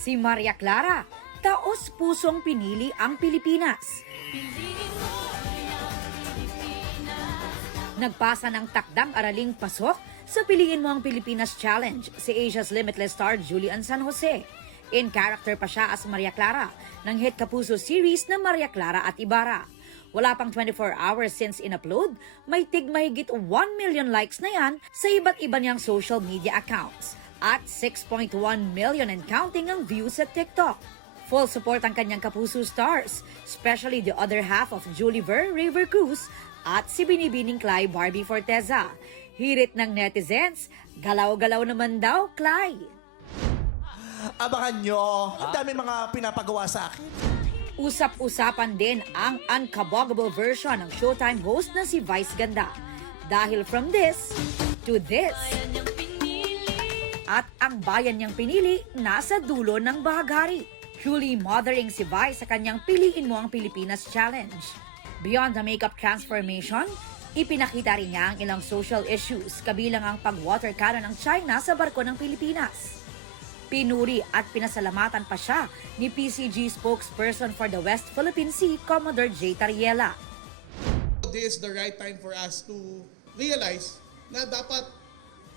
Si Maria Clara, taos-pusong pinili ang Pilipinas. Nagpasa ng takdang araling pasok sa Piliin Mo ang Pilipinas Challenge si Asia's Limitless star Julian San Jose. In character pa siya as Maria Clara ng hit Kapuso series na Maria Clara at Ibarra. Wala pang 24 hours since in-upload, may mahigit 1 million likes na yan sa iba't iba niyang social media accounts at 6.1 million and counting ang views sa TikTok. Full support ang kanyang Kapuso stars, especially the other half of Julie Ver, River Cruz at si Binibining Clay Barbie Forteza. Hirit ng netizens, galaw-galaw naman daw, Clay. Abangan nyo. Ang dami mga pinapagawa sa akin. Usap-usapan din ang unkaboggable version ng Showtime host na si Vice Ganda. Dahil from this to this. At ang bayan niyang pinili nasa dulo ng bahaghari. Truly mothering si Vice sa kanyang Piliin Mo ang Pilipinas Challenge. Beyond the makeup transformation, ipinakita rin niya ang ilang social issues kabilang ang pag-water cannon ng China sa barko ng Pilipinas. Pinuri at pinasalamatan pa siya ni PCG spokesperson for the West Philippine Sea, Commodore J. Tariela. This is the right time for us to realize na dapat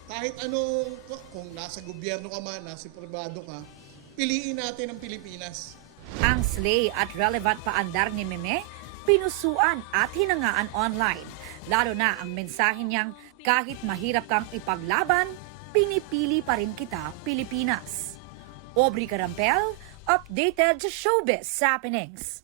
kahit anong, kung nasa gobyerno ka man, nasa pribado ka, piliin natin ang Pilipinas. Ang slay at relevant paandar ni Meme, pinusuan at hinangaan online. Lalo na ang mensahe niyang kahit mahirap kang ipaglaban, pinipili pa rin kita, Pilipinas. Aubrey Carampel, updated sa Showbiz Happenings.